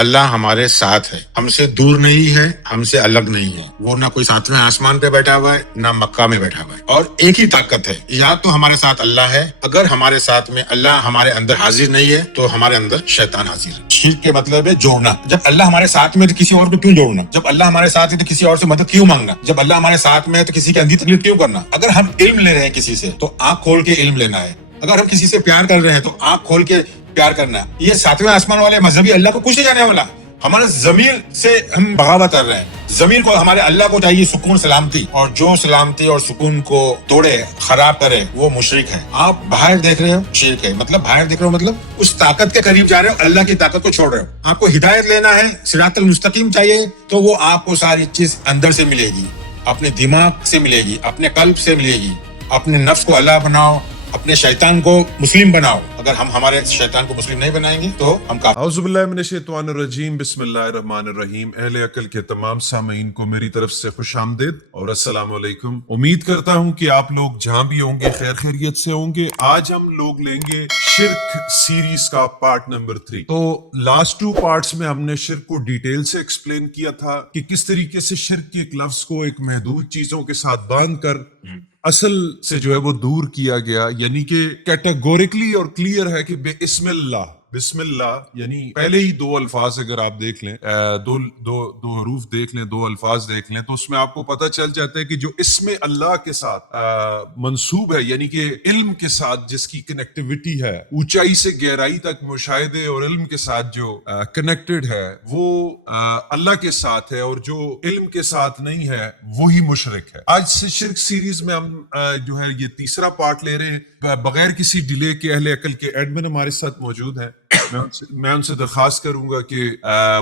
اللہ ہمارے ساتھ ہے، ہم سے دور نہیں ہے، ہم سے الگ نہیں ہے، وہ نہ کوئی ساتویں آسمان پہ بیٹھا ہوا ہے نہ مکہ میں بیٹھا ہوا ہے، اور ایک ہی طاقت ہے، یا تو ہمارے ساتھ اللہ ہے، اگر ہمارے ساتھ میں اللہ ہمارے اندر حاضر نہیں ہے تو ہمارے اندر شیطان حاضر ہے۔ شرک کے مطلب ہے جوڑنا، جب اللہ ہمارے ساتھ میں تو کسی اور کو کیوں جوڑنا، جب اللہ ہمارے ساتھ ہے تو کسی اور سے مدد کیوں مانگنا، جب اللہ ہمارے ساتھ میں ہے تو کسی کی اندھی تکلیف کیوں کرنا۔ اگر ہم علم لے رہے ہیں کسی سے تو آنکھ کھول کے علم لینا ہے، اگر ہم کسی سے پیار کر رہے ہیں تو آنکھ کھول کے پیار کرنا ہے۔ یہ ساتویں آسمان والے مذہبی اللہ کو کچھ نہیں جانے والا، ہمارے ضمیر سے ہم بغاوت کر رہے ہیں۔ ضمیر کو ہمارے اللہ کو چاہیے سکون سلامتی، اور جو سلامتی اور سکون کو توڑے خراب کرے وہ مشرک ہے۔ آپ باہر دیکھ رہے ہو شرک ہے، مطلب باہر دیکھ رہے ہو مطلب اس طاقت کے قریب جا رہے ہو، اللہ کی طاقت کو چھوڑ رہے ہو۔ آپ کو ہدایت لینا ہے، صراط المستقیم چاہیے، تو وہ آپ کو ساری چیز اندر سے ملے گی، اپنے دماغ سے ملے گی، اپنے قلب سے ملے گی۔ اپنے نفس کو اللہ بناؤ، اپنے شیطان کو مسلم بناؤ۔ اگر ہم ہمارے شیطان کو مسلم نہیں بنائیں گے تو ہم کافر۔ اعوذ باللہ من الشیطان الرجیم، بسم اللہ الرحمن الرحیم۔ اہل عقل کے تمام سامعین کو میری طرف سے خوش آمدید اور السلام علیکم۔ امید کرتا ہوں کہ آپ لوگ جہاں بھی ہوں گے خیر خیریت سے ہوں گے۔ آج ہم لوگ لیں گے شرک سیریز کا پارٹ نمبر 3۔ تو لاسٹ 2 پارٹس میں ہم نے شرک کو ڈیٹیل سے ایکسپلین کیا تھا کہ کس طریقے سے شرک کے ایک لفظ کو ایک محدود چیزوں کے ساتھ باندھ کر اصل سے جو ہے وہ دور کیا گیا، یعنی کہ کیٹیگوریکلی اور کلیئر ہے کہ بسم اللہ، بسم اللہ یعنی پہلے ہی 2 الفاظ اگر آپ دیکھ لیں، دو حروف دیکھ لیں، 2 الفاظ دیکھ لیں، تو اس میں آپ کو پتہ چل جاتا ہے کہ جو اسم اللہ کے ساتھ منسوب ہے، یعنی کہ علم کے ساتھ جس کی کنیکٹیوٹی ہے، اونچائی سے گہرائی تک مشاہدے اور علم کے ساتھ جو کنیکٹڈ ہے وہ اللہ کے ساتھ ہے، اور جو علم کے ساتھ نہیں ہے وہی مشرک ہے۔ آج سے شرک سیریز میں ہم جو ہے یہ تیسرا پارٹ لے رہے ہیں۔ بغیر کسی ڈیلے کے اہل عقل کے ایڈمن ہمارے ساتھ موجود ہیں، میں ان سے درخواست کروں گا کہ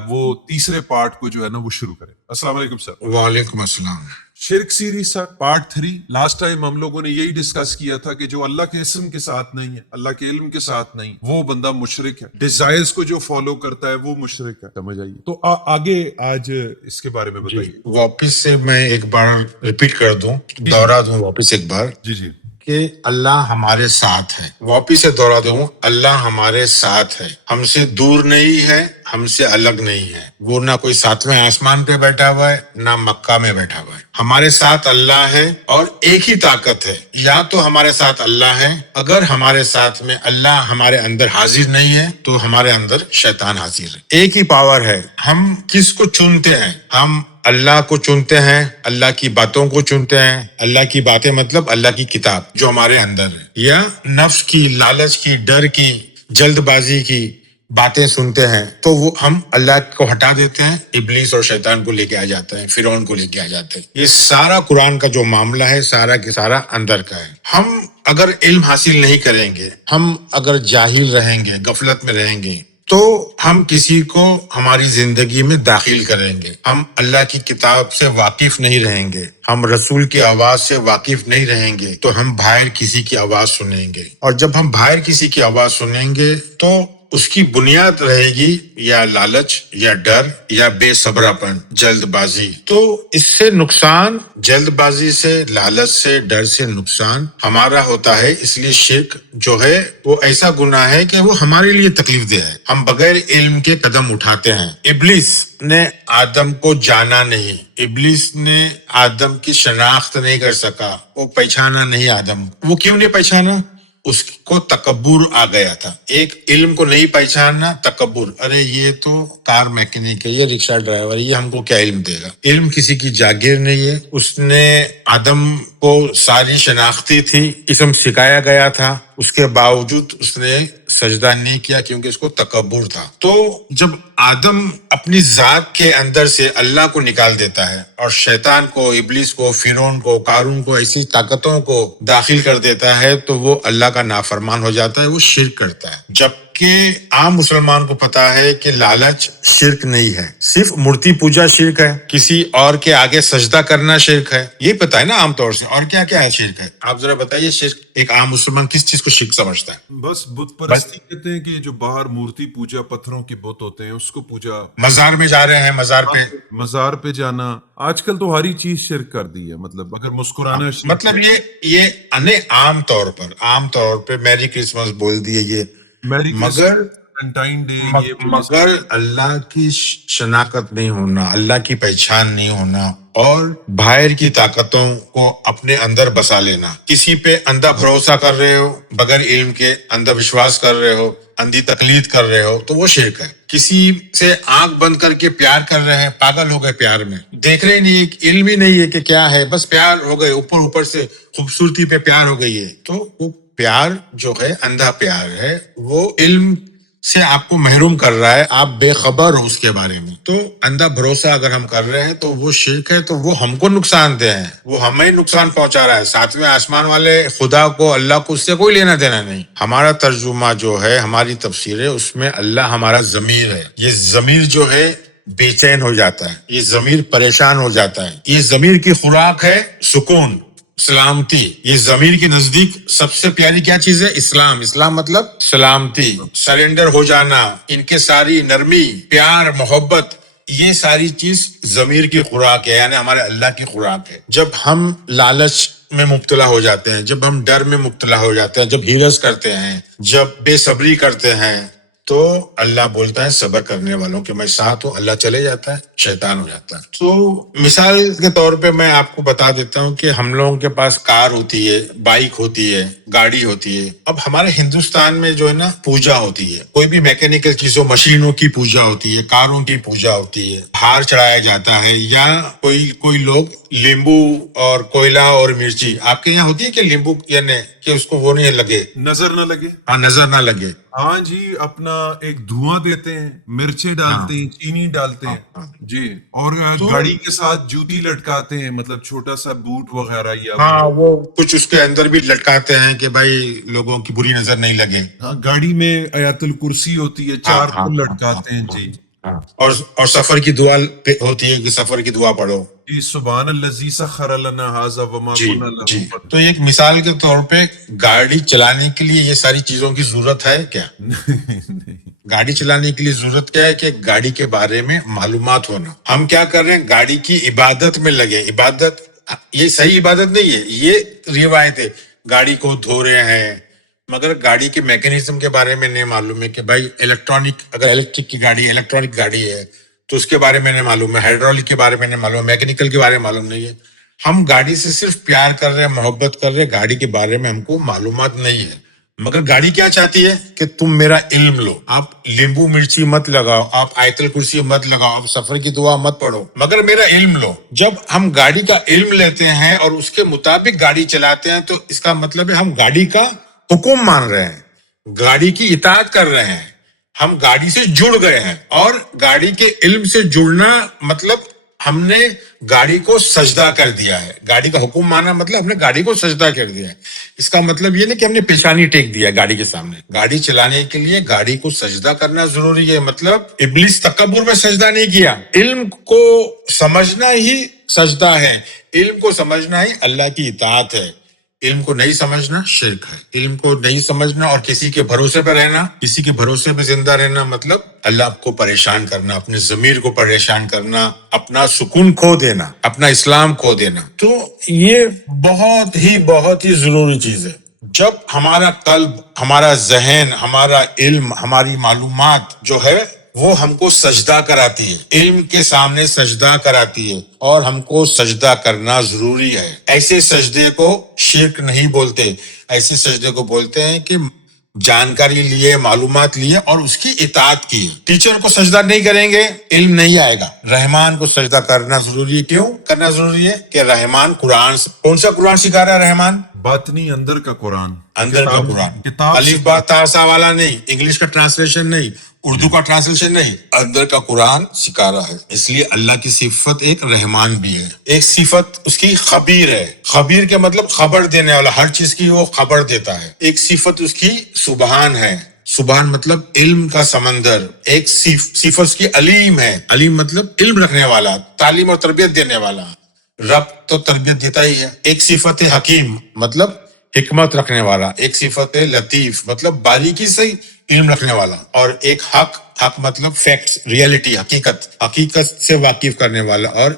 وہ تیسرے پارٹ کو جو ہے نا وہ شروع کریں۔ السلام علیکم سر۔ وعلیکم السلام۔ شرک سیریز سر پارٹ 3۔ لاسٹ ٹائم ہم لوگوں نے یہی ڈسکس کیا تھا کہ جو اللہ کے اسم کے ساتھ نہیں ہے، اللہ کے علم کے ساتھ نہیں، وہ بندہ مشرک ہے۔ ڈیزائرز کو جو فالو کرتا ہے وہ مشرک ہے، سمجھ آئیے۔ تو آگے آج اس کے بارے میں بتائیے۔ واپس سے میں ایک بار ریپیٹ کر دوں، دوہرا دوں واپس ایک بار جی کہ اللہ ہمارے ساتھ ہے۔ واپس سے دوہرا دوں، اللہ ہمارے ساتھ ہے، ہم سے دور نہیں ہے، ہم سے الگ نہیں ہے، وہ نہ کوئی ساتویں آسمان پہ بیٹھا ہوا ہے نہ مکہ میں بیٹھا ہوا ہے۔ ہمارے ساتھ اللہ ہے اور ایک ہی طاقت ہے، یا تو ہمارے ساتھ اللہ ہے، اگر ہمارے ساتھ میں اللہ ہمارے اندر حاضر نہیں ہے تو ہمارے اندر شیطان حاضر ہے۔ ایک ہی پاور ہے۔ ہم کس کو چنتے ہیں؟ ہم اللہ کو چنتے ہیں، اللہ کی باتوں کو چنتے ہیں۔ اللہ کی باتیں مطلب اللہ کی کتاب جو ہمارے اندر ہے، یا نفس کی، لالچ کی، ڈر کی، جلد بازی کی باتیں سنتے ہیں تو وہ ہم اللہ کو ہٹا دیتے ہیں، ابلیس اور شیطان کو لے کے آ جاتے ہیں، فرعون کو لے کے آ جاتے ہیں۔ یہ سارا قرآن کا جو معاملہ ہے سارا کے سارا اندر کا ہے۔ ہم اگر علم حاصل نہیں کریں گے، ہم اگر جاہل رہیں گے، غفلت میں رہیں گے، تو ہم کسی کو ہماری زندگی میں داخل کریں گے۔ ہم اللہ کی کتاب سے واقف نہیں رہیں گے، ہم رسول کی آواز سے واقف نہیں رہیں گے، تو ہم باہر کسی کی آواز سنیں گے، اور جب ہم باہر کسی کی آواز سنیں گے تو اس کی بنیاد رہے گی یا لالچ، یا ڈر، یا بے صبرا پن، جلد بازی۔ تو اس سے نقصان، جلد بازی سے، لالچ سے، ڈر سے نقصان ہمارا ہوتا ہے۔ اس لیے شرک جو ہے وہ ایسا گناہ ہے کہ وہ ہمارے لیے تکلیف دہ ہے، ہم بغیر علم کے قدم اٹھاتے ہیں۔ ابلیس نے آدم کو جانا نہیں، ابلیس نے آدم کی شناخت نہیں کر سکا، وہ پہچانا نہیں آدم۔ وہ کیوں نہیں پہچانا؟ اس کو تکبر آ گیا تھا۔ ایک علم کو نہیں پہچاننا، تکبر، ارے یہ تو کار میکینک ہے، یہ رکشہ ڈرائیور، یہ ہم کو کیا علم دے گا۔ علم کسی کی جاگیر نہیں ہے۔ اس نے آدم کو ساری شناختی تھی، اسم سکھایا گیا تھا، اس کے باوجود اس نے سجدہ نہیں کیا کیونکہ اس کو تکبر تھا۔ تو جب آدم اپنی ذات کے اندر سے اللہ کو نکال دیتا ہے اور شیطان کو، ابلیس کو، فرعون کو، قارون کو، ایسی طاقتوں کو داخل کر دیتا ہے تو وہ اللہ کا نافرمان ہو جاتا ہے، وہ شرک کرتا ہے۔ جبکہ عام مسلمان کو پتا ہے کہ لالچ شرک نہیں ہے، صرف مورتی پوجا شرک ہے، کسی اور کے آگے سجدہ کرنا شرک ہے، یہ پتا ہے نا عام طور سے۔ اور کیا کیا ہے شرک ہے؟ آپ ذرا بتائیے، شرک ایک عام مسلمان کس چیز کو شرک سمجھتا ہے؟ بس بت پرستی کہتے ہیں کہ جو باہر مورتی پوجا، پتھروں کے بت ہوتے ہیں اس کو پوجا، مزار میں جا رہے ہیں، مزار پہ جانا۔ آج کل تو ہر چیز شرک کر دی ہے، مطلب اگر مسکرانا شرک، مطلب یہ عام طور پر میری کرسمس بول دیے یہ، میری مگر ویلنٹائن ڈے یہ وہ مگر اللہ کی شناخت نہیں ہونا، اللہ کی پہچان نہیں ہونا، اور باہر کی طاقتوں کو اپنے اندر بسا لینا، کسی پہ اندھا بھروسہ کر رہے ہو بغیر علم کے، اندھا وشواس کر رہے ہو، اندھی تقلید کر رہے ہو، تو وہ شرک ہے۔ کسی سے آنکھ بند کر کے پیار کر رہے ہیں، پاگل ہو گئے پیار میں، دیکھ رہے نہیں، علم ہی نہیں ہے کہ کیا ہے، بس پیار ہو گئے، اوپر سے خوبصورتی پہ پیار ہو گئی ہے، تو وہ پیار جو ہے اندھا پیار ہے، وہ علم سے آپ کو محروم کر رہا ہے، آپ بے خبر ہو اس کے بارے میں۔ تو اندھا بھروسہ اگر ہم کر رہے ہیں تو وہ شرک ہے، تو وہ ہم کو نقصان دہ ہے، وہ ہمیں نقصان پہنچا رہا ہے۔ ساتویں آسمان والے خدا کو، اللہ کو، اس سے کوئی لینا دینا نہیں۔ ہمارا ترجمہ جو ہے، ہماری تفسیر ہے، اس میں اللہ ہمارا ضمیر ہے۔ یہ ضمیر جو ہے بے چین ہو جاتا ہے، یہ ضمیر پریشان ہو جاتا ہے، یہ ضمیر کی خوراک ہے سکون، سلامتی۔ یہ ضمیر کے نزدیک سب سے پیاری کیا چیز ہے؟ اسلام۔ اسلام مطلب سلامتی، سرنڈر ہو جانا، ان کے ساری نرمی، پیار، محبت، یہ ساری چیز ضمیر کی خوراک ہے، یعنی ہمارے اللہ کی خوراک ہے۔ جب ہم لالچ میں مبتلا ہو جاتے ہیں، جب ہم ڈر میں مبتلا ہو جاتے ہیں، جب ہیرس کرتے ہیں، جب بے صبری کرتے ہیں، تو اللہ بولتا ہے صبر کرنے والوں کہ میں ساتھ ہوں، اللہ چلے جاتا ہے، شیطان ہو جاتا ہے۔ تو مثال کے طور پہ میں آپ کو بتا دیتا ہوں کہ ہم لوگوں کے پاس کار ہوتی ہے، بائک ہوتی ہے، گاڑی ہوتی ہے۔ اب ہمارے ہندوستان میں جو ہے نا پوجا ہوتی ہے، کوئی بھی میکینیکل چیزوں، مشینوں کی پوجا ہوتی ہے، کاروں کی پوجا ہوتی ہے، ہار چڑھایا جاتا ہے، یا کوئی لوگ لیمبو اور کوئلہ اور مرچی، آپ کے یہاں ہوتی ہے کہ لیمبو یعنی کہ اس کو وہ نہیں لگے، نظر نہ لگے، ہاں نظر نہ لگے، ہاں جی، اپنا ایک دھواں دیتے ہیں، مرچیں ڈالتے ہیں، چینی ڈالتے ہیں جی، اور گاڑی کے ساتھ جوتی لٹکاتے ہیں، مطلب چھوٹا سا بوٹ وغیرہ، یا ہاں وہ کچھ اس کے اندر بھی لٹکاتے ہیں کہ بھائی لوگوں کی بری نظر نہیں لگے، گاڑی میں آیت الکرسی ہوتی ہے، چار پھول لٹکاتے ہیں جی، اور سفر کی دعا ہوتی ہے کہ سفر کی دعا پڑھو جی، سبحان الذی سخر لنا ھذا وما جی كنا له جی۔ مقرنین۔ تو ایک مثال کے طور پہ گاڑی چلانے کے لیے یہ ساری چیزوں کی ضرورت ہے کیا؟ گاڑی چلانے کے لیے ضرورت کیا ہے کہ گاڑی کے بارے میں معلومات ہونا۔ ہم کیا کر رہے ہیں؟ گاڑی کی عبادت میں لگے۔ عبادت یہ صحیح عبادت نہیں ہے، یہ روایت ہے، گاڑی کو دھو رہے ہیں، مگر گاڑی کے میکینزم کے بارے میں نہیں معلوم ہے کہ بھائی الیکٹرانک، اگر الیکٹرک کی گاڑی، الیکٹرانک گاڑی ہے تو اس کے بارے میں نہیں معلوم ہے، ہائیڈرولک کے بارے میں نہیں معلوم ہے، میکینیکل کے بارے میں معلوم نہیں ہے۔ ہم گاڑی سے صرف پیار کر رہے ہیں، محبت کر رہے ہیں، گاڑی کے بارے میں ہم کو معلومات نہیں ہے، مگر گاڑی کیا چاہتی ہے کہ تم میرا علم لو، آپ لیمبو مرچی مت لگاؤ، آپ آیت الکرسی مت لگاؤ، آپ سفر کی دعا مت پڑھو، مگر میرا علم لو۔ جب ہم گاڑی کا علم لیتے ہیں اور اس کے مطابق گاڑی چلاتے ہیں تو اس کا مطلب ہے ہم گاڑی کا حکم مان رہے ہیں، گاڑی کی اطاعت کر رہے ہیں، ہم گاڑی سے جڑ گئے ہیں۔ اور گاڑی کے علم سے جڑنا مطلب ہم نے گاڑی کو سجدہ کر دیا ہے، گاڑی کا حکم مانا مطلب ہم نے گاڑی کو سجدہ کر دیا ہے۔ اس کا مطلب یہ نہیں کہ ہم نے پیشانی ٹیک دیا گاڑی کے سامنے۔ گاڑی چلانے کے لیے گاڑی کو سجدہ کرنا ضروری ہے، مطلب ابلیس تکبر میں سجدہ نہیں کیا، علم کو سمجھنا ہی سجدہ ہے، علم کو سمجھنا ہی اللہ کی اطاعت ہے۔ علم کو نہیں سمجھنا شرک ہے، علم کو نہیں سمجھنا اور کسی کے بھروسے پہ رہنا، کسی کے بھروسے پہ زندہ رہنا مطلب اللہ کو پریشان کرنا، اپنے ضمیر کو پریشان کرنا، اپنا سکون کھو دینا، اپنا اسلام کھو دینا۔ تو یہ بہت ہی ضروری چیز ہے۔ جب ہمارا قلب، ہمارا ذہن، ہمارا علم، ہماری معلومات جو ہے وہ ہم کو سجدہ کراتی ہے، علم کے سامنے سجدہ کراتی ہے، اور ہم کو سجدہ کرنا ضروری ہے۔ ایسے سجدے کو شرک نہیں بولتے، ایسے سجدے کو بولتے ہیں کہ جانکاری لیے، معلومات لیے اور اس کی اطاعت کی۔ ٹیچر کو سجدہ نہیں کریں گے علم نہیں آئے گا۔ رحمان کو سجدہ کرنا ضروری ہے، کیوں کرنا ضروری ہے؟ کہ رحمان قرآن، کون سا قرآن سکھا رہا ہے رحمان؟ باطنی اندر کا قرآن، اندر کا قرآن، کتاب الف با تا سا والا نہیں، انگلش کا ٹرانسلیشن نہیں، اردو کا ٹرانسلیشن نہیں، اندر کا قرآن سکھا رہا ہے۔ اس لیے اللہ کی صفت ایک رحمان بھی ہے، ایک صفت اس کی خبیر ہے۔ خبیر کے مطلب خبر دینے والا، ہر چیز کی وہ خبر دیتا ہے۔ ایک صفت اس کی سبحان ہے، سبحان مطلب علم کا سمندر۔ ایک صفت اس کی علیم ہے، علیم مطلب علم رکھنے والا، تعلیم اور تربیت دینے والا، رب تو تربیت دیتا ہی ہے۔ ایک صفت ہے حکیم مطلب حکمت رکھنے والا، ایک صفت ہے لطیف مطلب باریکی سے علم رکھنے والا، اور ایک حق مطلب فیکٹس، ریئلٹی، حقیقت سے واقف کرنے والا، اور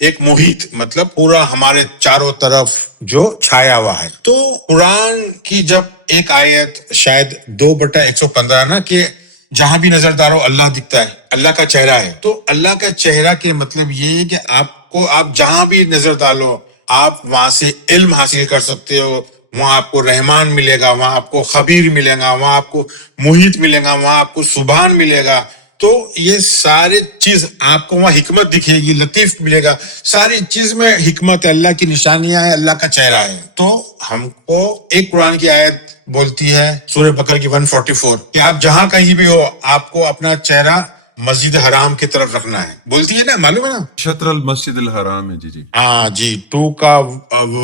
ایک محیط مطلب پورا ہمارے چاروں طرف جو چھایا ہوا ہے۔ تو قرآن کی جب ایک آیت شاید 2/115 نا کہ جہاں بھی نظر ڈالو اللہ دکھتا ہے، اللہ کا چہرہ ہے. تو اللہ کا چہرہ کے مطلب یہ ہے کہ آپ جہاں بھی نظر ڈالو آپ وہاں سے علم حاصل کر سکتے ہو. وہاں آپ کو رحمان ملے گا، وہاں آپ کو خبیر ملے گا، وہاں آپ کو محیط ملے گا، وہاں آپ کو سبحان ملے گا. تو یہ سارے چیز آپ کو وہاں حکمت دکھے گی، لطیف ملے گا. ساری چیز میں حکمت ہے، اللہ کی نشانیاں ہیں، اللہ کا چہرہ ہے. تو ہم کو ایک قرآن کی آیت بولتی ہے سورہ بقرہ کی 144 کہ آپ جہاں کہیں بھی ہو آپ کو اپنا چہرہ مسجد حرام کی طرف رکھنا ہے. بولتی ہے نا، معلوم ہے نا؟ شطر المسجد الحرام ہے. جی جی. ہاں جی، 2 کا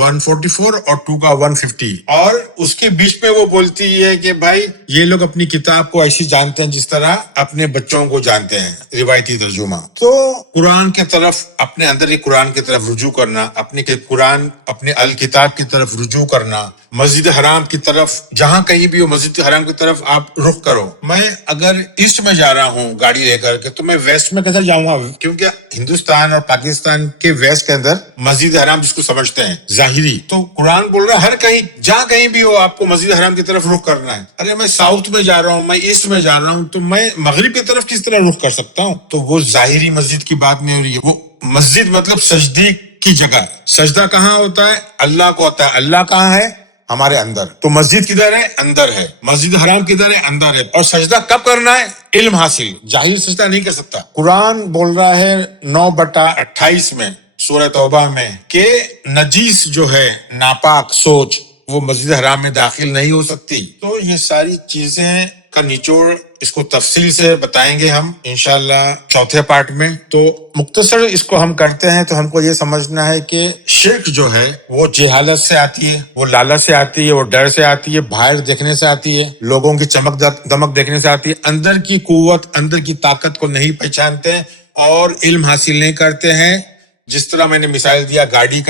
144 اور 2 کا 150. اور اس کے بیچ میں وہ بولتی ہے کہ بھائی یہ لوگ اپنی کتاب کو ایسی جانتے ہیں جس طرح اپنے بچوں کو جانتے ہیں، روایتی ترجمہ. تو قرآن کے طرف، اپنے اندر کی قرآن کی طرف رجوع کرنا، اپنے الکتاب کی طرف رجوع کرنا، مسجد حرام کی طرف جہاں کہیں بھی ہو مسجد حرام کی طرف آپ رخ کرو. میں اگر ایسٹ میں جا رہا ہوں گاڑی لے کر کے تو میں ویسٹ میں کیسے جاؤں گا؟ کیونکہ ہندوستان اور پاکستان کے ویسٹ کے اندر مسجد حرام جس کو سمجھتے ہیں ظاہری، تو قرآن بول رہا ہے ہر کہیں جہاں کہیں بھی ہو آپ کو مسجد حرام کی طرف رخ کرنا ہے. ارے میں ساؤتھ میں جا رہا ہوں، میں ایسٹ میں جا رہا ہوں، تو میں مغرب کی طرف کس طرح رخ کر سکتا ہوں؟ تو وہ ظاہری مسجد کی بات نہیں ہو رہی ہے. وہ مسجد مطلب سجدے کی جگہ. سجدہ کہاں ہوتا ہے؟ اللہ کو ہوتا ہے. اللہ کہاں ہے؟ ہمارے اندر. تو مسجد کدھر ہے؟ اندر ہے. مسجد حرام کدھر ہے؟ اندر ہے. اور سجدہ کب کرنا ہے؟ علم حاصل. جاہل سجدہ نہیں کر سکتا. قرآن بول رہا ہے 9/28 میں سورہ توبہ میں کہ نجیس جو ہے، ناپاک سوچ، وہ مسجد حرام میں داخل نہیں ہو سکتی. تو یہ ساری چیزیں کا نچوڑ اس کو تفصیل سے بتائیں گے ہم انشاءاللہ چوتھے پارٹ میں. تو مختصر اس کو ہم کرتے ہیں تو ہم کو یہ سمجھنا ہے کہ شرک جو ہے وہ جہالت سے آتی ہے، وہ لالچ سے آتی ہے، وہ ڈر سے آتی ہے، باہر دیکھنے سے آتی ہے، لوگوں کی چمک دمک دیکھنے سے آتی ہے. اندر کی قوت، اندر کی طاقت کو نہیں پہچانتے ہیں اور علم حاصل نہیں کرتے ہیں. جس طرح میں نے مثال دیا گاڑی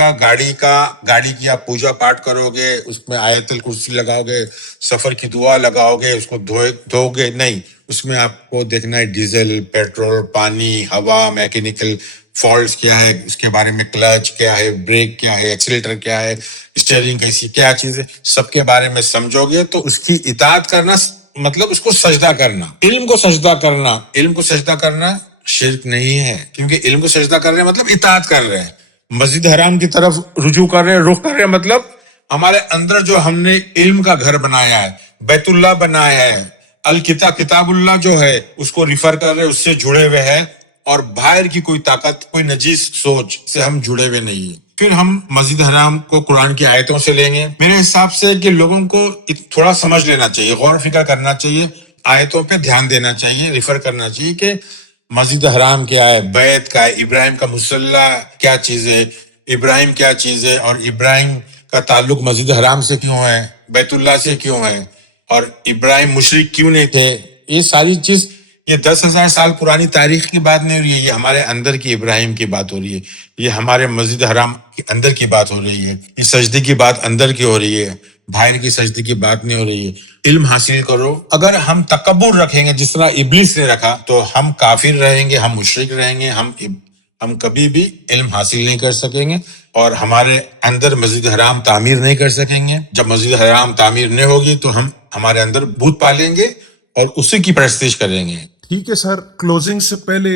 کی آپ پوجا پاٹ کرو گے، اس میں آیت الکرسی لگاؤ گے، سفر کی دعا لگاؤ گے، اس کو دھو گے نہیں. اس میں آپ کو دیکھنا ہے ڈیزل، پیٹرول، پانی، ہوا، میکینیکل فالٹس کیا ہے، اس کے بارے میں کلچ کیا ہے، بریک کیا ہے، ایکسیلیٹر کیا ہے، اسٹیئرنگ کیسی کیا چیز ہے، سب کے بارے میں سمجھو گے تو اس کی اطاعت کرنا مطلب اس کو سجدہ کرنا. علم کو سجدہ کرنا شرک نہیں ہے، کیونکہ علم کو سجدہ کر رہے ہیں مطلب اطاعت کر رہے ہیں. مسجد حرام کی طرف رجوع کر رہے ہیں، رخ کر رہے ہیں، مطلب ہمارے اندر جو ہم نے علم کا گھر بنایا ہے، بیت اللہ بنایا ہے، کتاب اللہ جو ہے اس کو ریفر کر رہے ہیں، اس سے جڑے ہوئے ہیں. اور باہر کی کوئی طاقت، کوئی نجیس سوچ سے ہم جڑے ہوئے نہیں ہیں. پھر ہم مسجد حرام کو قرآن کی آیتوں سے لیں گے. میرے حساب سے کہ لوگوں کو تھوڑا سمجھ لینا چاہیے، غور و فکر کرنا چاہیے، آیتوں پہ دھیان دینا چاہیے، ریفر کرنا چاہیے کہ مسجد حرام کیا ہے، بیت کا ہے، ابراہیم کا مصلی کیا چیز ہے، ابراہیم کیا چیز ہے، اور ابراہیم کا تعلق مسجد حرام سے کیوں ہے، بیت اللہ سے کیوں ہے، اور ابراہیم مشرک کیوں نہیں تھے. یہ ساری چیز، یہ 10,000 سال پرانی تاریخ کی بات نہیں ہو رہی ہے، یہ ہمارے اندر کی ابراہیم کی بات ہو رہی ہے، یہ ہمارے مسجد حرام کے اندر کی بات ہو رہی ہے. یہ سجدے کی بات اندر کی ہو رہی ہے، باہر کی سجدے کی بات نہیں ہو رہی ہے. علم حاصل کرو. اگر ہم تکبر رکھیں گے جس طرح ابلیس نے رکھا تو ہم کافر رہیں گے، ہم مشرک رہیں گے، ہم کبھی بھی علم حاصل نہیں کر سکیں گے اور ہمارے اندر مسجد حرام تعمیر نہیں کر سکیں گے. جب مسجد حرام تعمیر نہیں ہوگی تو ہم ہمارے اندر بت پالیں گے اور اسی کی پرستش کریں گے. ٹھیک ہے سر، کلوزنگ سے پہلے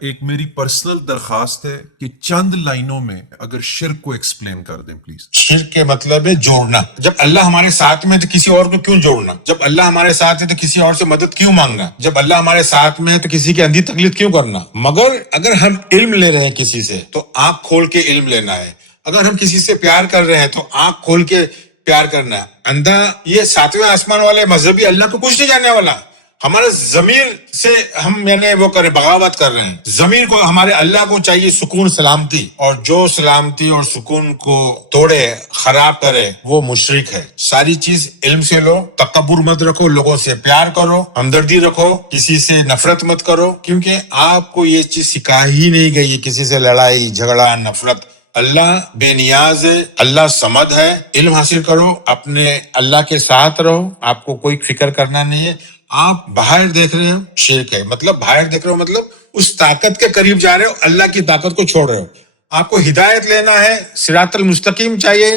ایک میری پرسنل درخواست ہے کہ چند لائنوں میں اگر شرک کو ایکسپلین کر دیں پلیز. شرک کے مطلب ہے جوڑنا. جب اللہ ہمارے ساتھ میں تو کسی اور کو کیوں جوڑنا؟ جب اللہ ہمارے ساتھ ہے تو کسی اور سے مدد کیوں مانگنا؟ جب اللہ ہمارے ساتھ میں ہے تو کسی کی اندھی تقلید کیوں کرنا؟ مگر اگر ہم علم لے رہے ہیں کسی سے تو آنکھ کھول کے علم لینا ہے. اگر ہم کسی سے پیار کر رہے ہیں تو آنکھ کھول کے پیار کرنا ہے. اندھا یہ 7ویں آسمان والے مذہبی اللہ کو کچھ نہیں جاننے والا. ہمارے ضمیر سے ہم وہ بغاوت کر رہے ہیں. ضمیر کو، ہمارے اللہ کو چاہیے سکون، سلامتی، اور جو سلامتی اور سکون کو توڑے، خراب کرے، وہ مشرک ہے. ساری چیز علم سے لو، تکبر مت رکھو، لوگوں سے پیار کرو، ہمدردی رکھو، کسی سے نفرت مت کرو، کیونکہ آپ کو یہ چیز سکھائی ہی نہیں گئی. کسی سے لڑائی جھگڑا نفرت. اللہ بے نیاز ہے، اللہ صمد ہے. علم حاصل کرو، اپنے اللہ کے ساتھ رہو، آپ کو کوئی فکر کرنا نہیں ہے. آپ باہر دیکھ رہے ہو شرک ہے، مطلب باہر دیکھ رہے ہو مطلب اس طاقت کے قریب جا رہے ہو، اللہ کی طاقت کو چھوڑ رہے ہو. آپ کو ہدایت لینا ہے، صراط المستقیم چاہیے،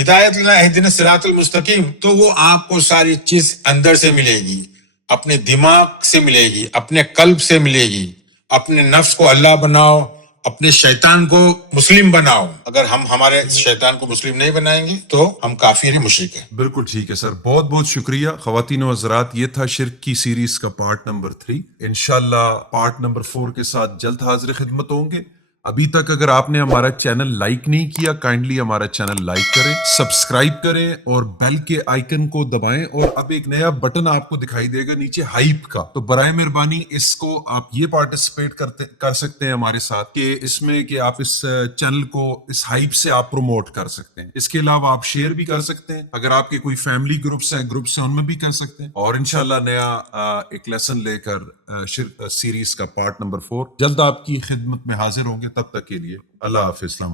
ہدایت لینا ہے، اہدنا الصراط المستقیم، تو وہ آپ کو ساری چیز اندر سے ملے گی. اپنے دماغ سے ملے گی، اپنے قلب سے ملے گی. اپنے نفس کو اللہ بناؤ، اپنے شیطان کو مسلم بناؤ. اگر ہم ہمارے شیطان کو مسلم نہیں بنائیں گے تو ہم کافر ہیں، مشرک ہیں. بالکل ٹھیک ہے سر، بہت بہت شکریہ. خواتین و حضرات، یہ تھا شرک کی سیریز کا پارٹ نمبر 3. انشاءاللہ پارٹ نمبر 4 کے ساتھ جلد حاضر خدمت ہوں گے. ابھی تک اگر آپ نے ہمارا چینل لائک نہیں کیا، کائنڈلی ہمارا چینل لائک کریں، سبسکرائب کریں اور بیل کے آئیکن کو دبائیں. اور اب ایک نیا بٹن آپ کو دکھائی دے گا نیچے ہائپ کا، تو برائے مہربانی اس کو آپ یہ پارٹیسپیٹ کر سکتے ہیں ہمارے ساتھ کہ اس میں کہ آپ اس چینل کو اس ہائپ سے آپ پروموٹ کر سکتے ہیں. اس کے علاوہ آپ شیئر بھی کر سکتے ہیں، اگر آپ کے کوئی فیملی گروپس ہیں ان میں بھی کر سکتے ہیں. اور انشاءاللہ نیا ایک لیسن لے کر سیریز کا پارٹ نمبر 4 جلد آپ کی خدمت میں حاضر ہوں گے. تب تک کے لیے اللہ حافظ. السلام علیکم.